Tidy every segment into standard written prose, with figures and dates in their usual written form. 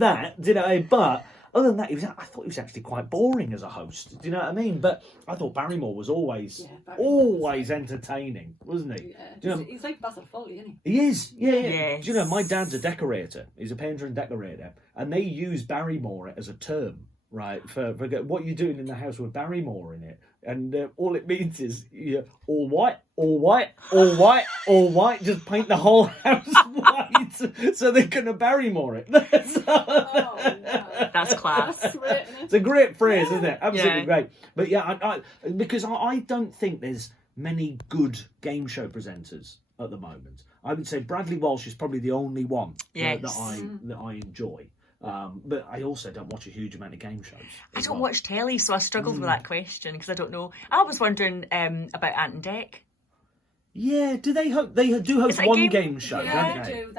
that, do you know? But other than that, I thought he was actually quite boring as a host. Do you know what I mean? But I thought Barrymore was always entertaining, wasn't he? Yeah. Do you know, He's like Basil Foley, isn't he is, yeah. Yes. Do you know, my dad's a decorator. He's a painter and decorator, and they use Barrymore as a term, right, for what you're doing in the house with Barrymore in it. And all it means is all white, all white, all white, all white. Just paint the whole house white so they can Barrymore it. That's class. That's great, isn't it? It's a great phrase, isn't it? Absolutely great. But yeah, because I don't think there's many good game show presenters at the moment. I would say Bradley Walsh is probably the only one that I enjoy. But I also don't watch a huge amount of game shows. I don't watch telly, so I struggled with that question because I don't know. I was wondering about Ant and Dec. Yeah, do they do host one game show? Yeah, don't they they? do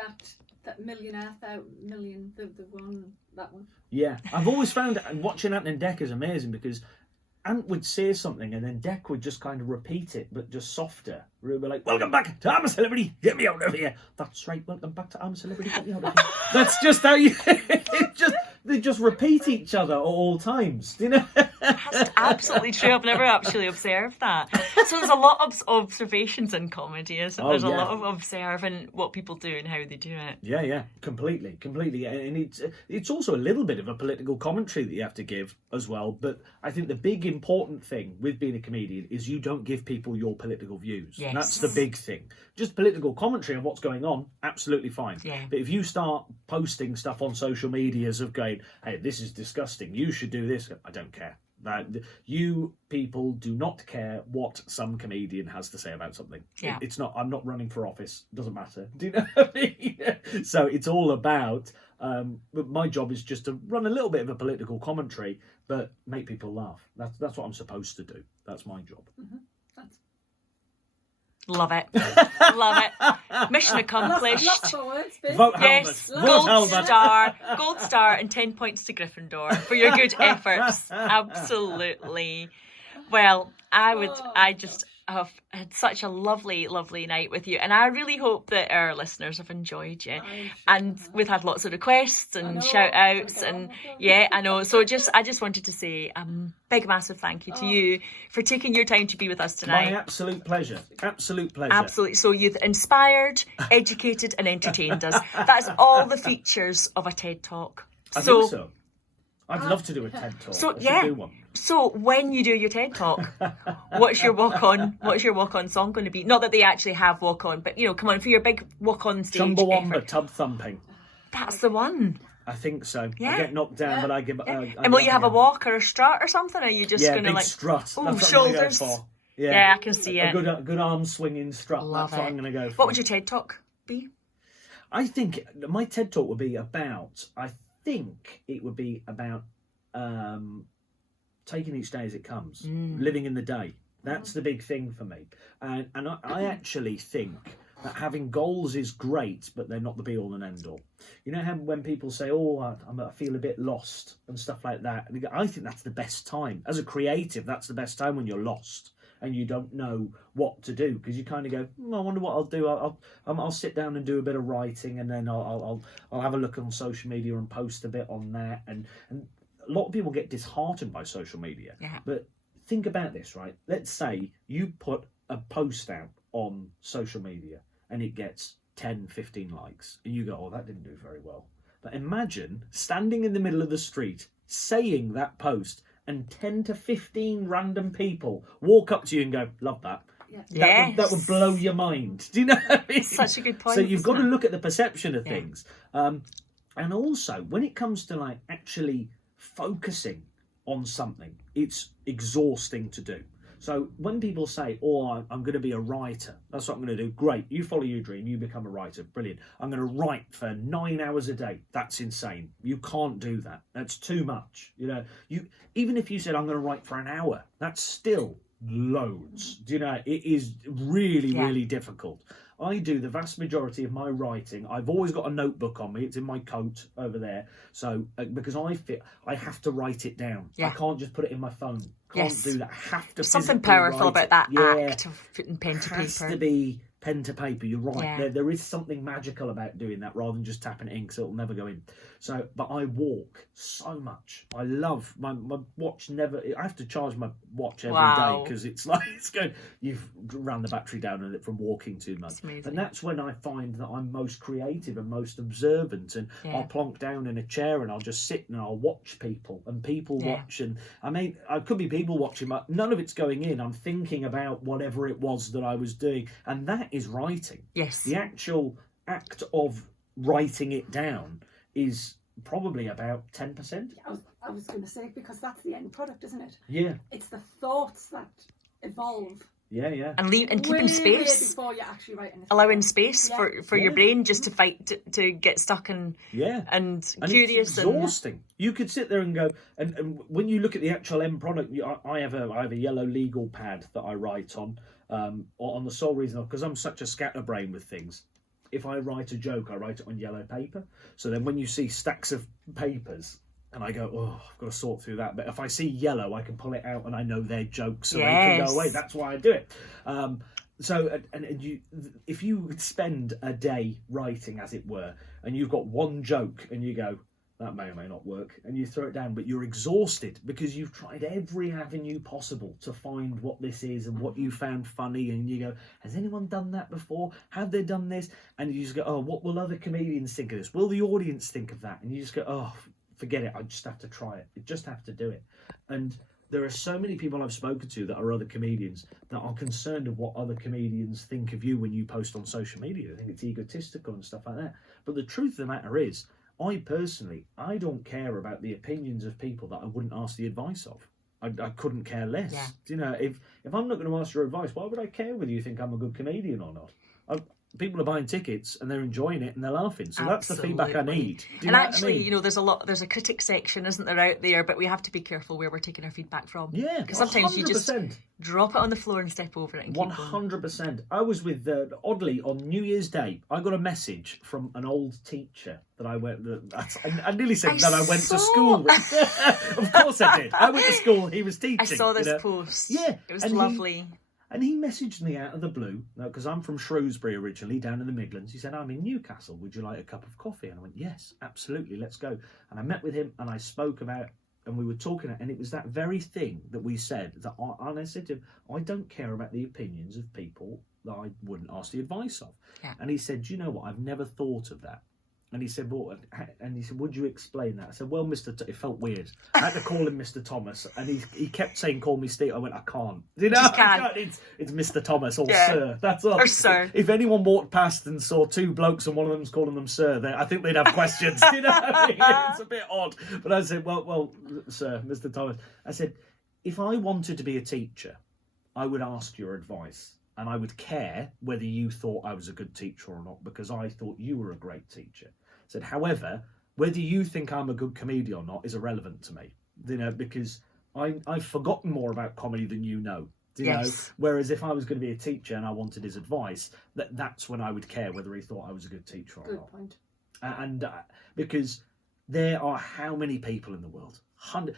that Millionaire, the one, that one. Yeah, I've always found watching Ant and Dec is amazing because Ant would say something and then Dec would just kind of repeat it, but just softer. We'd be like, "Welcome back to I'm a Celebrity, get me out of here." That's right, welcome back to I'm a Celebrity, get me out of here. That's just how they just repeat each other at all times. Do you know? That's absolutely true. I've never actually observed that. So there's a lot of observations in comedy, isn't there? There's a lot of observing what people do and how they do it. Yeah, completely. And it's also a little bit of a political commentary that you have to give as well. But I think the big important thing with being a comedian is you don't give people your political views. Yes. That's the big thing. Just political commentary on what's going on, absolutely fine. Yeah. But if you start posting stuff on social medias of going, "Hey, this is disgusting, you should do this," I don't care. That you people do not care what some comedian has to say about something. Yeah. It's not. I'm not running for office. Doesn't matter. Do you know what I mean? So it's all about. But my job is just to run a little bit of a political commentary, but make people laugh. That's what I'm supposed to do. That's my job. Mm-hmm. Love it. Love it. Mission accomplished. Lots of words, babe. Vote Yes, Halbert. Vote Halbert. gold star and 10 points to Gryffindor for your good efforts. Absolutely. Well, I just have had such a lovely, lovely night with you, and I really hope that our listeners have enjoyed you. And we've had lots of requests and shout outs, and I know. So I just wanted to say a big, massive thank you to you for taking your time to be with us tonight. My absolute pleasure. Absolute pleasure. Absolutely. So you've inspired, educated, and entertained us. That's all the features of a TED Talk. I think so. I'd love to do a TED Talk. So I should do one. So when you do your TED Talk, what's your walk on song going to be? Not that they actually have walk on, but come on, for your big walk on stage Chumbawamba effort. Tub Thumping. That's the one. I think so. Yeah. I get knocked down, but I give. And will you have a walk or a strut or something? Or are you just going to big strut. Oh, That's shoulders. What I'm gonna go for. Yeah, I can see it. A good arm swinging strut. Love That's what it. I'm going to go for. What would your TED Talk be? I think my TED Talk would be about. I think it would be about taking each day as it comes, living in the day. That's the big thing for me. And I actually think that having goals is great, but they're not the be all and end all. You know how when people say, "Oh, I feel a bit lost" and stuff like that. I think that's the best time as a creative. That's the best time when you're lost and you don't know what to do, because you kind of go, I wonder what I'll do. I'll sit down and do a bit of writing, and then I'll have a look on social media and post a bit on that. And a lot of people get disheartened by social media. Yeah. But think about this, right? Let's say you put a post out on social media and it gets 10, 15 likes, and you go, "Oh, that didn't do very well." But imagine standing in the middle of the street saying that post, and 10 to 15 random people walk up to you and go, "Love that." Yeah. That would blow your mind. Do you know what I mean? Such a good point. So you've got to isn't it? look at the perception of things. And also, when it comes to actually focusing on something, it's exhausting to do. So when people say, "Oh, I'm going to be a writer," that's what I'm going to do. Great, you follow your dream, you become a writer, brilliant. I'm going to write for 9 hours a day. That's insane. You can't do that. That's too much. Even if you said, "I'm going to write for an hour," that's still loads. Do you know? It is really, really difficult. I do the vast majority of my writing. I've always got a notebook on me. It's in my coat over there. So because I have to write it down. Yeah. I can't just put it in my phone. Can't do that. I have to. Something physically powerful write about it. that Yeah. act of putting pen to Has paper. to be pen to paper. You're right. Yeah. There is something magical about doing that rather than just tapping it in, because it'll never go in. So, but I walk so much. I love my watch. Never. I have to charge my watch every day because it's like it's going. You've ran the battery down on it from walking too much. And that's when I find that I'm most creative and most observant. And I'll plonk down in a chair and I'll just sit and I'll watch people and people watch. And I could be people watching, but none of it's going in. I'm thinking about whatever it was that I was doing, and that is writing. Yes. The actual act of writing it down is probably about 10%. I was going to say, because that's the end product, isn't it? Yeah. It's the thoughts that evolve. Yeah. And keeping space. Way before you actually write anything. Allowing space for your brain just to fight to get stuck and curious. It's exhausting. You could sit there and go, and when you look at the actual end product, I have a yellow legal pad that I write on the sole reason because I'm such a scatterbrain with things. If I write a joke, I write it on yellow paper. So then when you see stacks of papers, and I go, oh, I've got to sort through that. But if I see yellow, I can pull it out and I know they're jokes and they can go away. That's why I do it. So, if you would spend a day writing, as it were, and you've got one joke and you go, that may or may not work, and you throw it down, but you're exhausted because you've tried every avenue possible to find what this is and what you found funny, and you go, has anyone done that before? Have they done this? And you just go, oh, what will other comedians think of this? Will the audience think of that? And you just go, oh, forget it, I just have to try it. I just have to do it. And there are so many people I've spoken to that are other comedians that are concerned of what other comedians think of you when you post on social media. They think it's egotistical and stuff like that. But the truth of the matter is, I don't care about the opinions of people that I wouldn't ask the advice of. I couldn't care less. Yeah. You know, if I'm not going to ask your advice, why would I care whether you think I'm a good comedian or not? People are buying tickets and they're enjoying it and they're laughing. So that's the feedback I need. And actually, you know, there's a critic section, isn't there, out there? But we have to be careful where we're taking our feedback from. Yeah, because sometimes 100%. You just drop it on the floor and step over it. And 100%. I was with oddly on New Year's Day. I got a message from an old teacher that I went. I nearly said I went to school with. Of course I did. I went to school. He was teaching. I saw this post. Yeah, it was lovely. And he messaged me out of the blue, because I'm from Shrewsbury originally, down in the Midlands. He said, I'm in Newcastle. Would you like a cup of coffee? And I went, yes, absolutely, let's go. And I met with him and I spoke about, and we were talking, and it was that very thing that we said, that I said to him, I don't care about the opinions of people that I wouldn't ask the advice of. Yeah. And he said, do you know what? I've never thought of that. And he said, well, would you explain that? I said, well, it felt weird. I had to call him Mr. Thomas, and he kept saying, call me Steve. I went, I can't. You know, it's Mr. Thomas or Sir. That's all. Or Sir. If anyone walked past and saw two blokes and one of them's calling them Sir, I think they'd have questions. You know, it's a bit odd. But I said, well, Sir, Mr. Thomas. I said, if I wanted to be a teacher, I would ask your advice. And I would care whether you thought I was a good teacher or not, because I thought you were a great teacher. I said, however, whether you think I'm a good comedian or not is irrelevant to me, you know, because I've forgotten more about comedy than you know. You know? Whereas if I was going to be a teacher and I wanted his advice, that's when I would care whether he thought I was a good teacher or not. Good point. And because there are how many people in the world?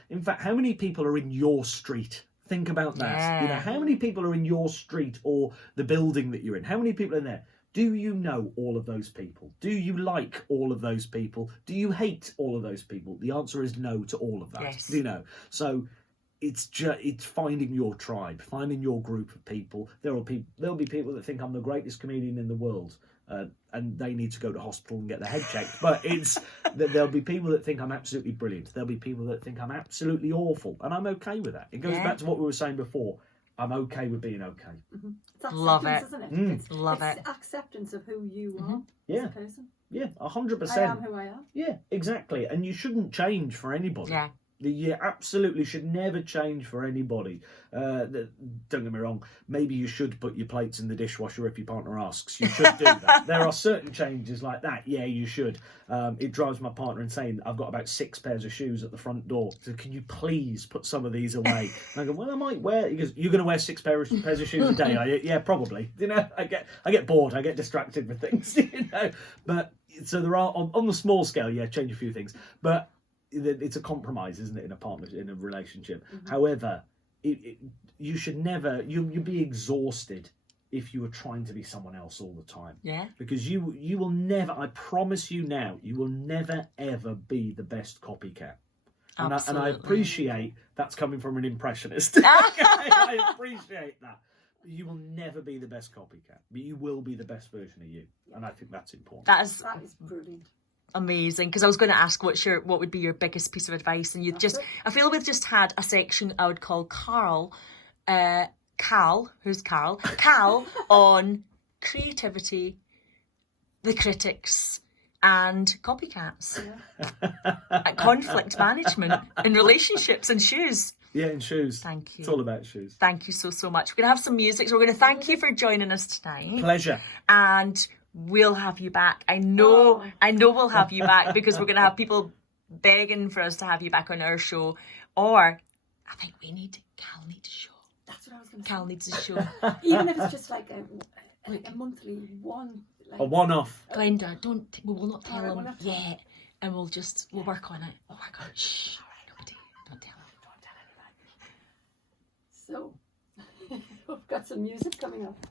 In fact, how many people are in your street? Think about that. Yeah. You know, how many people are in your street or the building that you're in? How many people are in there? Do you know all of those people? Do you like all of those people? Do you hate all of those people? The answer is no to all of that. Yes. You know, so it's finding your tribe, finding your group of people. There'll be people that think I'm the greatest comedian in the world, and they need to go to hospital and get their head checked. But there'll be people that think I'm absolutely brilliant. There'll be people that think I'm absolutely awful, and I'm okay with that. It goes back to what we were saying before. I'm okay with being okay. Mm-hmm. It's acceptance, isn't it? It's acceptance of who you are as a person. Yeah, 100%. I am who I am. Yeah, exactly. And you shouldn't change for anybody. Yeah. You absolutely should never change for anybody. Don't get me wrong. Maybe you should put your plates in the dishwasher if your partner asks. You should do that. There are certain changes like that. Yeah, you should. It drives my partner insane. I've got about 6 pairs of shoes at the front door. So can you please put some of these away? And I go, well, I might wear. He goes, you're going to wear 6 pairs of shoes a day, are you? Yeah, probably. You know, I get bored. I get distracted with things. You know, but so there are on the small scale. Yeah, change a few things, but. It's a compromise, isn't it, in a partnership, in a relationship? Mm-hmm. However, you should never. You'll be exhausted if you were trying to be someone else all the time. Yeah. Because you will never, I promise you now, you will never ever be the best copycat. And I appreciate that's coming from an impressionist. I appreciate that. You will never be the best copycat, but you will be the best version of you. And I think that's important. That is brilliant. Amazing, because I was going to ask what would be your biggest piece of advice, and I feel we've just had a section I would call Cal on creativity, the critics, and copycats, conflict management in relationships and shoes. Yeah, in shoes. Thank you. It's all about shoes. Thank you so much. We're going to have some music, so we're going to thank you for joining us tonight. Pleasure. And we'll have you back. I know we'll have you back, because we're going to have people begging for us to have you back on our show. Or I think Cal needs a show. That's what I was going to say. Cal needs a show. Even if it's just like a monthly one. Like, a one-off. Glenda, we will not tell Alright, him yet. And we'll work on it. We'll work on it. Shh. Nobody, don't tell him. Don't tell anybody. So, we've got some music coming up.